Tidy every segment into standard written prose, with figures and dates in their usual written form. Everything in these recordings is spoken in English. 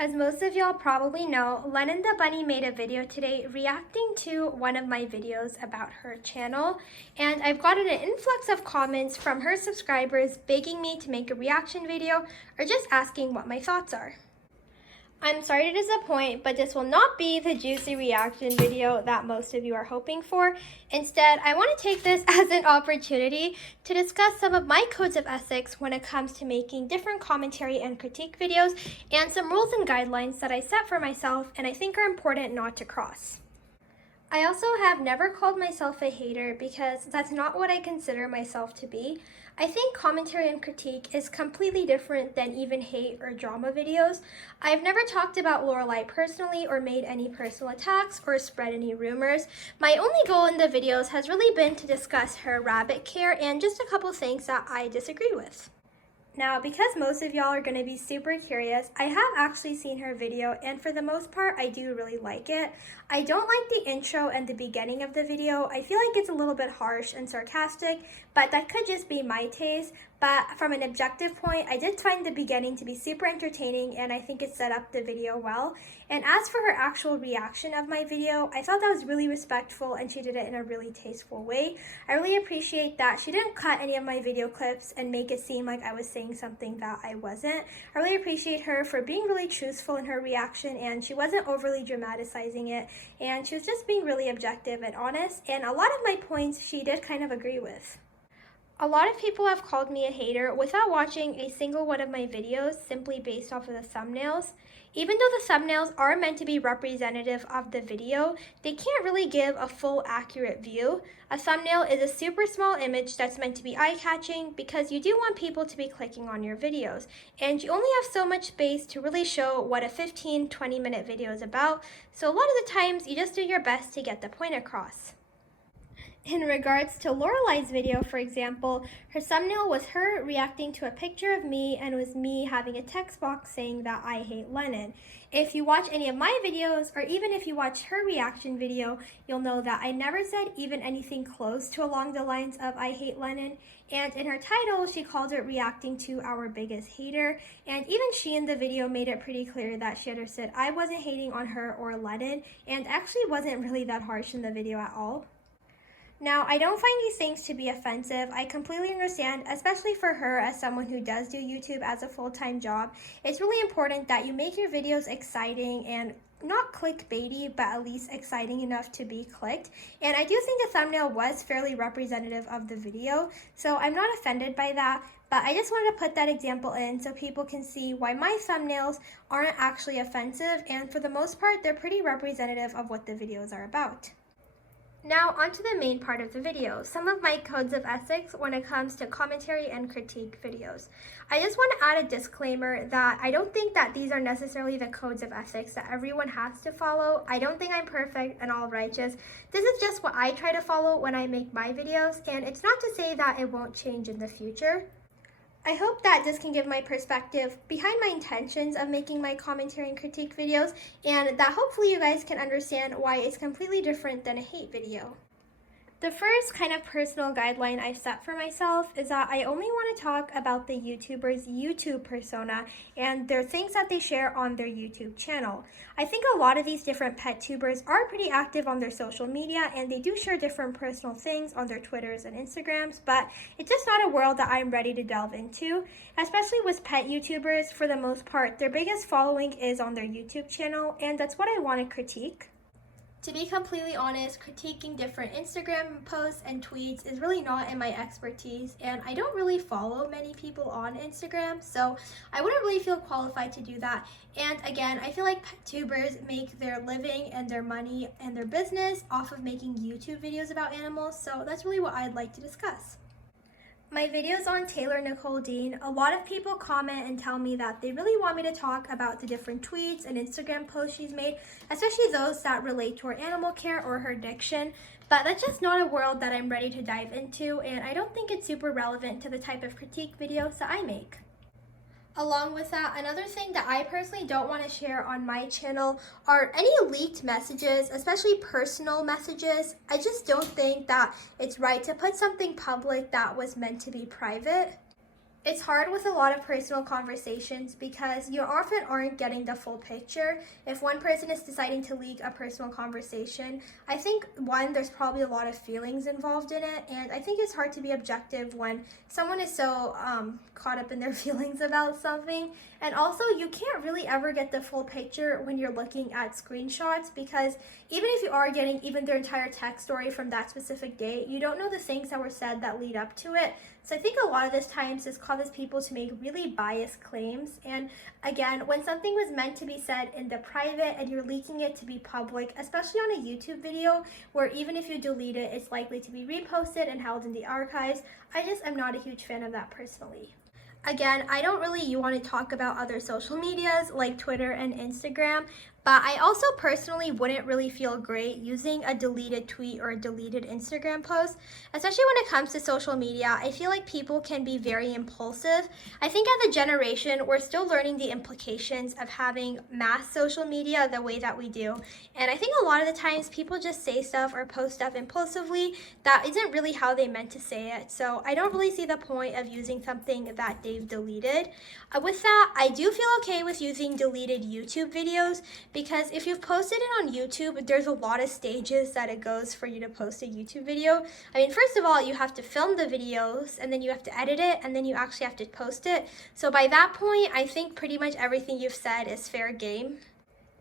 As most of y'all probably know, Lennon the Bunny made a video today reacting to one of my videos about her channel, and I've gotten an influx of comments from her subscribers begging me to make a reaction video or just asking what my thoughts are. I'm sorry to disappoint, but this will not be the juicy reaction video that most of you are hoping for. Instead, I want to take this as an opportunity to discuss some of my codes of ethics when it comes to making different commentary and critique videos, and some rules and guidelines that I set for myself and I think are important not to cross. I also have never called myself a hater because that's not what I consider myself to be. I think commentary and critique is completely different than even hate or drama videos. I've never talked about Lorelai personally or made any personal attacks or spread any rumors. My only goal in the videos has really been to discuss her rabbit care and just a couple things that I disagree with. Now, because most of y'all are going to be super curious, I have actually seen her video, and for the most part, I do really like it. I don't like the intro and the beginning of the video. I feel like it's a little bit harsh and sarcastic, but that could just be my taste. But from an objective point, I did find the beginning to be super entertaining, and I think it set up the video well. And as for her actual reaction of my video, I felt that was really respectful and she did it in a really tasteful way. I really appreciate that she didn't cut any of my video clips and make it seem like I was saying something that I wasn't. I really appreciate her for being really truthful in her reaction, and she wasn't overly dramatizing it, and she was just being really objective and honest, and a lot of my points she did kind of agree with. A lot of people have called me a hater without watching a single one of my videos simply based off of the thumbnails. Even though the thumbnails are meant to be representative of the video, they can't really give a full accurate view. A thumbnail is a super small image that's meant to be eye-catching because you do want people to be clicking on your videos, and you only have so much space to really show what a 15-20 minute video is about, so a lot of the times you just do your best to get the point across. In regards to Lorelai's video, for example, her thumbnail was her reacting to a picture of me, and was me having a text box saying that I hate Lennon. If you watch any of my videos, or even if you watch her reaction video, you'll know that I never said even anything close to along the lines of I hate Lennon, and in her title, she called it reacting to our biggest hater, and even she in the video made it pretty clear that she understood I wasn't hating on her or Lennon, and actually wasn't really that harsh in the video at all. Now, I don't find these things to be offensive. I completely understand, especially for her as someone who does do YouTube as a full-time job. It's really important that you make your videos exciting and not clickbaity, but at least exciting enough to be clicked. And I do think the thumbnail was fairly representative of the video, so I'm not offended by that. But I just wanted to put that example in so people can see why my thumbnails aren't actually offensive, and for the most part, they're pretty representative of what the videos are about. Now, onto the main part of the video, some of my codes of ethics when it comes to commentary and critique videos. I just want to add a disclaimer that I don't think that these are necessarily the codes of ethics that everyone has to follow. I don't think I'm perfect and all righteous. This is just what I try to follow when I make my videos, and it's not to say that it won't change in the future. I hope that this can give my perspective behind my intentions of making my commentary and critique videos, and that hopefully you guys can understand why it's completely different than a hate video. The first kind of personal guideline I've set for myself is that I only want to talk about the YouTuber's YouTube persona and their things that they share on their YouTube channel. I think a lot of these different pet tubers are pretty active on their social media, and they do share different personal things on their Twitters and Instagrams, but it's just not a world that I'm ready to delve into. Especially with pet YouTubers, for the most part, their biggest following is on their YouTube channel, and that's what I want to critique. To be completely honest, critiquing different Instagram posts and tweets is really not in my expertise, and I don't really follow many people on Instagram, so I wouldn't really feel qualified to do that. And again, I feel like pet tubers make their living and their money and their business off of making YouTube videos about animals, so that's really what I'd like to discuss. My videos on Taylor Nicole Dean, a lot of people comment and tell me that they really want me to talk about the different tweets and Instagram posts she's made, especially those that relate to her animal care or her addiction, but that's just not a world that I'm ready to dive into, and I don't think it's super relevant to the type of critique videos that I make. Along with that, another thing that I personally don't want to share on my channel are any leaked messages, especially personal messages. I just don't think that it's right to put something public that was meant to be private. It's hard with a lot of personal conversations because you often aren't getting the full picture. If one person is deciding to leak a personal conversation, I think one, there's probably a lot of feelings involved in it, and I think it's hard to be objective when someone is so caught up in their feelings about something. And also, you can't really ever get the full picture when you're looking at screenshots because even if you are getting even their entire text story from that specific date, you don't know the things that were said that lead up to it. So I think a lot of this times this causes people to make really biased claims. And again, when something was meant to be said in the private and you're leaking it to be public, especially on a YouTube video where even if you delete it, it's likely to be reposted and held in the archives, I just am not a huge fan of that personally. Again, I don't really want to talk about other social medias like Twitter and Instagram, but I also personally wouldn't really feel great using a deleted tweet or a deleted Instagram post, especially when it comes to social media. I feel like people can be very impulsive. I think as a generation, we're still learning the implications of having mass social media the way that we do. And I think a lot of the times people just say stuff or post stuff impulsively that isn't really how they meant to say it. So I don't really see the point of using something that they've deleted. With that, I do feel okay with using deleted YouTube videos because if you've posted it on YouTube, there's a lot of stages that it goes for you to post a YouTube video. I mean, first of all, you have to film the videos and then you have to edit it and then you actually have to post it. So by that point, I think pretty much everything you've said is fair game.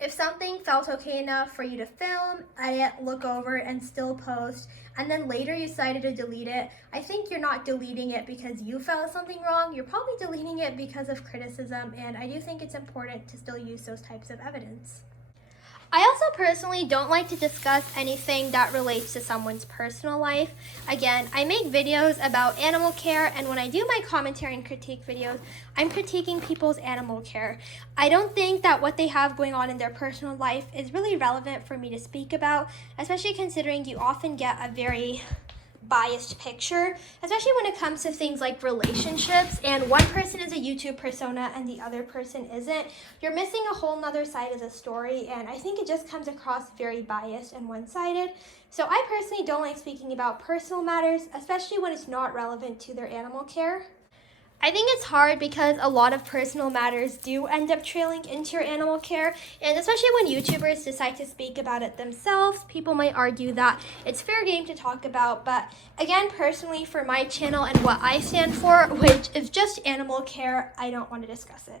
If something felt okay enough for you to film, edit, look over, and still post, and then later you decided to delete it, I think you're not deleting it because you felt something wrong. You're probably deleting it because of criticism, and I do think it's important to still use those types of evidence. I also personally don't like to discuss anything that relates to someone's personal life. Again, I make videos about animal care, and when I do my commentary and critique videos, I'm critiquing people's animal care. I don't think that what they have going on in their personal life is really relevant for me to speak about, especially considering you often get a very biased picture, especially when it comes to things like relationships and one person is a YouTube persona and the other person isn't. You're missing a whole nother side of the story, and I think it just comes across very biased and one-sided. So I personally don't like speaking about personal matters, especially when it's not relevant to their animal care. I think it's hard because a lot of personal matters do end up trailing into your animal care, and especially when YouTubers decide to speak about it themselves, people might argue that it's fair game to talk about, but again, personally, for my channel and what I stand for, which is just animal care, I don't want to discuss it.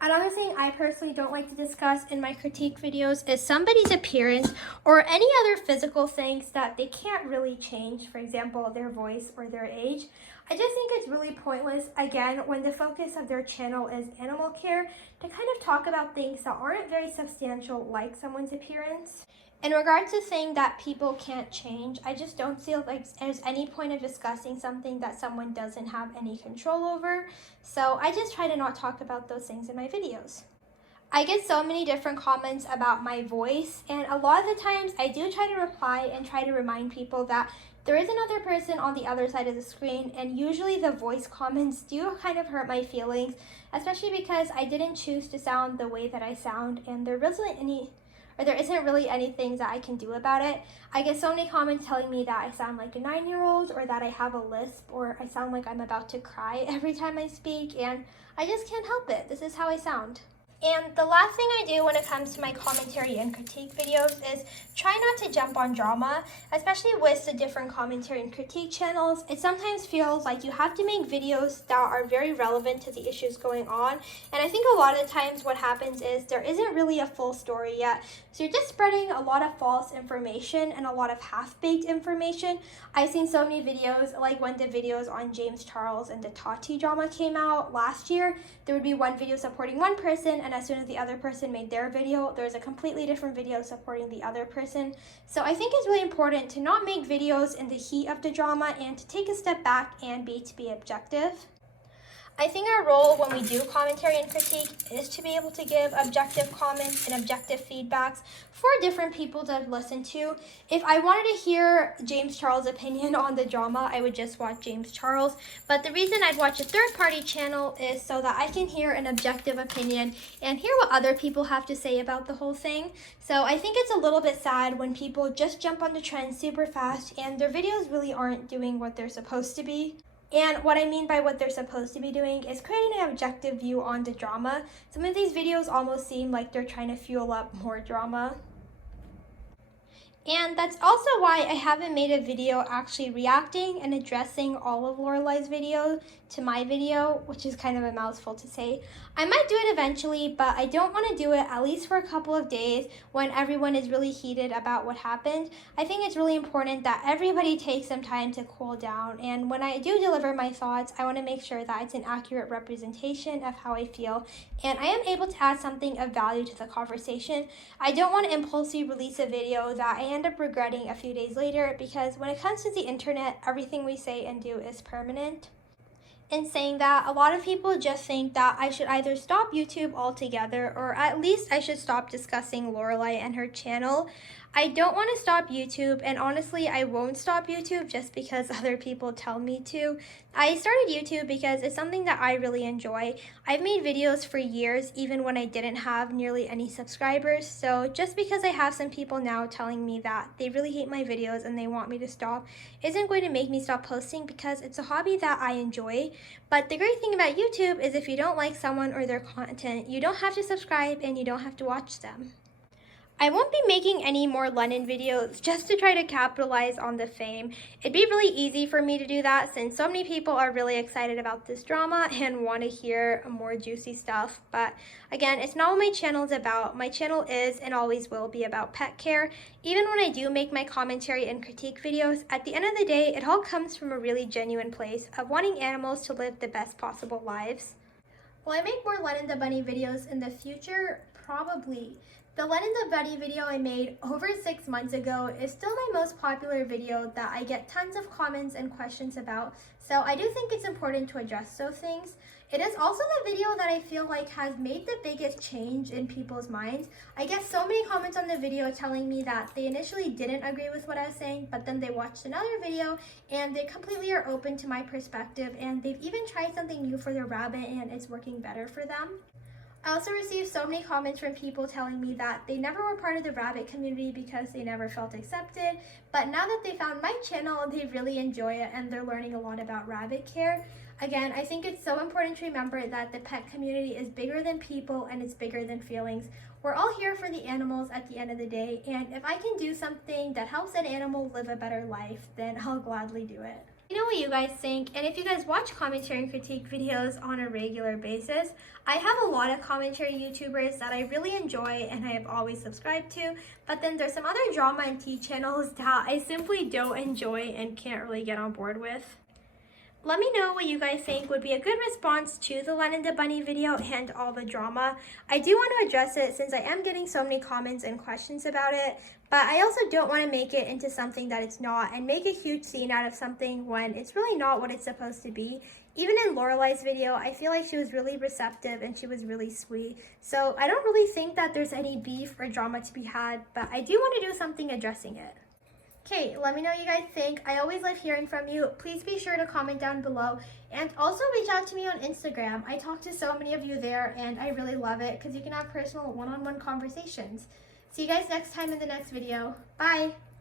Another thing I personally don't like to discuss in my critique videos is somebody's appearance or any other physical things that they can't really change, for example, their voice or their age. I just think it's really pointless, again, when the focus of their channel is animal care, to kind of talk about things that aren't very substantial like someone's appearance. In regards to saying that people can't change, I just don't feel like there's any point of discussing something that someone doesn't have any control over. So I just try to not talk about those things in my videos. I get so many different comments about my voice, and a lot of the times I do try to reply and try to remind people that there is another person on the other side of the screen, and usually the voice comments do kind of hurt my feelings, especially because I didn't choose to sound the way that I sound, and there isn't really anything that I can do about it. I get so many comments telling me that I sound like a 9-year-old or that I have a lisp or I sound like I'm about to cry every time I speak, and I just can't help it. This is how I sound. And the last thing I do when it comes to my commentary and critique videos is try not to jump on drama, especially with the different commentary and critique channels. It sometimes feels like you have to make videos that are very relevant to the issues going on. And I think a lot of the times what happens is there isn't really a full story yet. So you're just spreading a lot of false information and a lot of half-baked information. I've seen so many videos, like when the videos on James Charles and the Tati drama came out last year, there would be one video supporting one person, and as soon as the other person made their video, there's a completely different video supporting the other person. So I think it's really important to not make videos in the heat of the drama and to take a step back and be objective. I think our role when we do commentary and critique is to be able to give objective comments and objective feedbacks for different people to listen to. If I wanted to hear James Charles' opinion on the drama, I would just watch James Charles. But the reason I'd watch a third-party channel is so that I can hear an objective opinion and hear what other people have to say about the whole thing. So I think it's a little bit sad when people just jump on the trend super fast and their videos really aren't doing what they're supposed to be. And what I mean by what they're supposed to be doing is creating an objective view on the drama. Some of these videos almost seem like they're trying to fuel up more drama. And that's also why I haven't made a video actually reacting and addressing all of Lorelai's video to my video, which is kind of a mouthful to say. I might do it eventually, but I don't want to do it at least for a couple of days when everyone is really heated about what happened. I think it's really important that everybody takes some time to cool down, and when I do deliver my thoughts, I want to make sure that it's an accurate representation of how I feel, and I am able to add something of value to the conversation. I don't want to impulsively release a video that I end up regretting a few days later, because when it comes to the internet, everything we say and do is permanent. In saying that, a lot of people just think that I should either stop YouTube altogether, or at least I should stop discussing Lorelai and her channel. I don't want to stop YouTube, and honestly, I won't stop YouTube just because other people tell me to. I started YouTube because it's something that I really enjoy. I've made videos for years, even when I didn't have nearly any subscribers, so just because I have some people now telling me that they really hate my videos and they want me to stop isn't going to make me stop posting, because it's a hobby that I enjoy. But the great thing about YouTube is if you don't like someone or their content, you don't have to subscribe and you don't have to watch them. I won't be making any more Lennon videos just to try to capitalize on the fame. It'd be really easy for me to do that since so many people are really excited about this drama and want to hear more juicy stuff. But again, it's not what my channel is about. My channel is and always will be about pet care. Even when I do make my commentary and critique videos, at the end of the day, it all comes from a really genuine place of wanting animals to live the best possible lives. Will I make more Lennon the Bunny videos in the future? Probably. The Lennon the Bunny video I made over 6 months ago is still my most popular video that I get tons of comments and questions about, so I do think it's important to address those things. It is also the video that I feel like has made the biggest change in people's minds. I get so many comments on the video telling me that they initially didn't agree with what I was saying, but then they watched another video and they completely are open to my perspective, and they've even tried something new for their rabbit and it's working better for them. I also received so many comments from people telling me that they never were part of the rabbit community because they never felt accepted, but now that they found my channel, they really enjoy it and they're learning a lot about rabbit care. Again, I think it's so important to remember that the pet community is bigger than people and it's bigger than feelings. We're all here for the animals at the end of the day, and if I can do something that helps an animal live a better life, then I'll gladly do it. I know what you guys think, and if you guys watch commentary and critique videos on a regular basis, I have a lot of commentary YouTubers that I really enjoy and I have always subscribed to, but then there's some other drama and tea channels that I simply don't enjoy and can't really get on board with. Let me know what you guys think would be a good response to the Lennon the Bunny video and all the drama. I do want to address it since I am getting so many comments and questions about it, but I also don't want to make it into something that it's not and make a huge scene out of something when it's really not what it's supposed to be. Even in Lorelai's video, I feel like she was really receptive and she was really sweet. So I don't really think that there's any beef or drama to be had, but I do want to do something addressing it. Okay, let me know what you guys think. I always love hearing from you. Please be sure to comment down below and also reach out to me on Instagram. I talk to so many of you there and I really love it because you can have personal one-on-one conversations. See you guys next time in the next video. Bye!